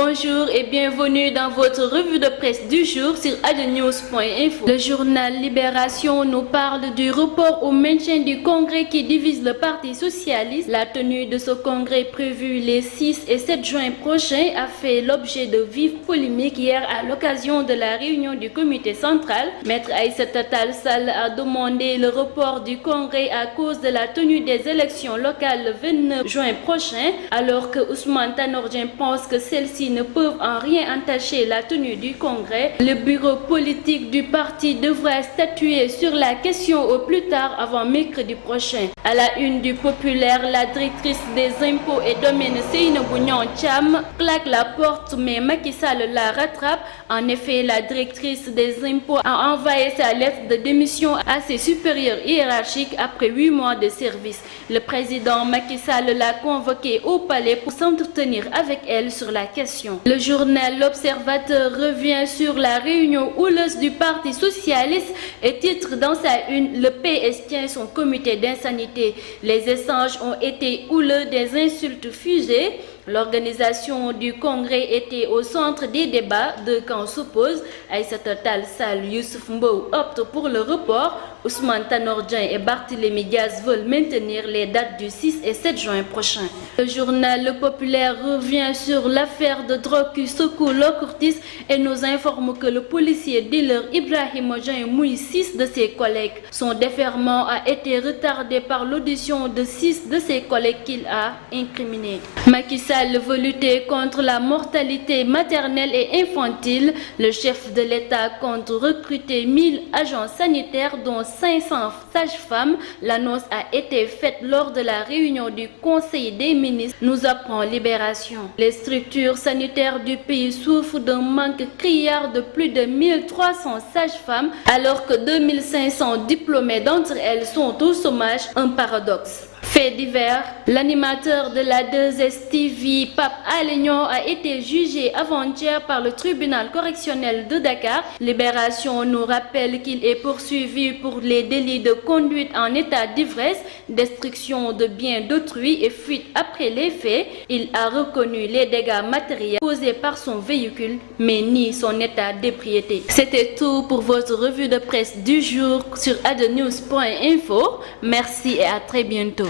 Bonjour et bienvenue dans votre revue de presse du jour sur adenews.info. Le journal Libération nous parle du report au maintien du congrès qui divise le Parti socialiste. La tenue de ce congrès prévu les 6 et 7 juin prochains a fait l'objet de vives polémiques hier à l'occasion de la réunion du comité central. Maître Aïssata Tall Sall a demandé le report du congrès à cause de la tenue des élections locales le 29 juin prochain, alors que Ousmane Tanor Dieng pense que celles-ci ne peuvent en rien entacher la tenue du congrès. Le bureau politique du parti devra statuer sur la question au plus tard avant mercredi prochain. À la une du Populaire, la directrice des impôts et domaines Seynabou Niang Thiam claque la porte mais Macky Sall la rattrape. En effet, la directrice des impôts a envoyé sa lettre de démission à ses supérieurs hiérarchiques après 8 mois de service. Le président Macky Sall l'a convoquée au palais pour s'entretenir avec elle sur la question. Le journal L'Observateur revient sur la réunion houleuse du Parti socialiste et titre dans sa une: le PS tient son comité d'insanité. Les échanges ont été houleux, des insultes fusées. L'organisation du congrès était au centre des débats. Deux camps s'opposent. Aïssata Tall Sall, Youssouf Mbow optent pour le report. Ousmane Tanor Dieng et Barthélémy Diaz veulent maintenir les dates du 6 et 7 juin prochain. Le journal Le Populaire revient sur l'affaire de drogue qui secoue l'Ocourtis et nous informe que le policier dealer Ibrahima Dieng mouille 6 de ses collègues. Son déferment a été retardé par l'audition de 6 de ses collègues qu'il a incriminés. Macky Sall veut lutter contre la mortalité maternelle et infantile. Le chef de l'État compte recruter 1000 agents sanitaires dont 500 sages-femmes. L'annonce a été faite lors de la réunion du Conseil des ministres, nous apprend Libération. Les structures sanitaires du pays souffrent d'un manque criard de plus de 1300 sages-femmes alors que 2500 diplômés d'entre elles sont au chômage, un paradoxe. Fait divers, l'animateur de la 2STV, Pape Alé Niang, a été jugé avant-hier par le tribunal correctionnel de Dakar. Libération nous rappelle qu'il est poursuivi pour les délits de conduite en état d'ivresse, destruction de biens d'autrui et fuite après les faits. Il a reconnu les dégâts matériels causés par son véhicule, mais nie son état d'ébriété. C'était tout pour votre revue de presse du jour sur adenews.info. Merci et à très bientôt.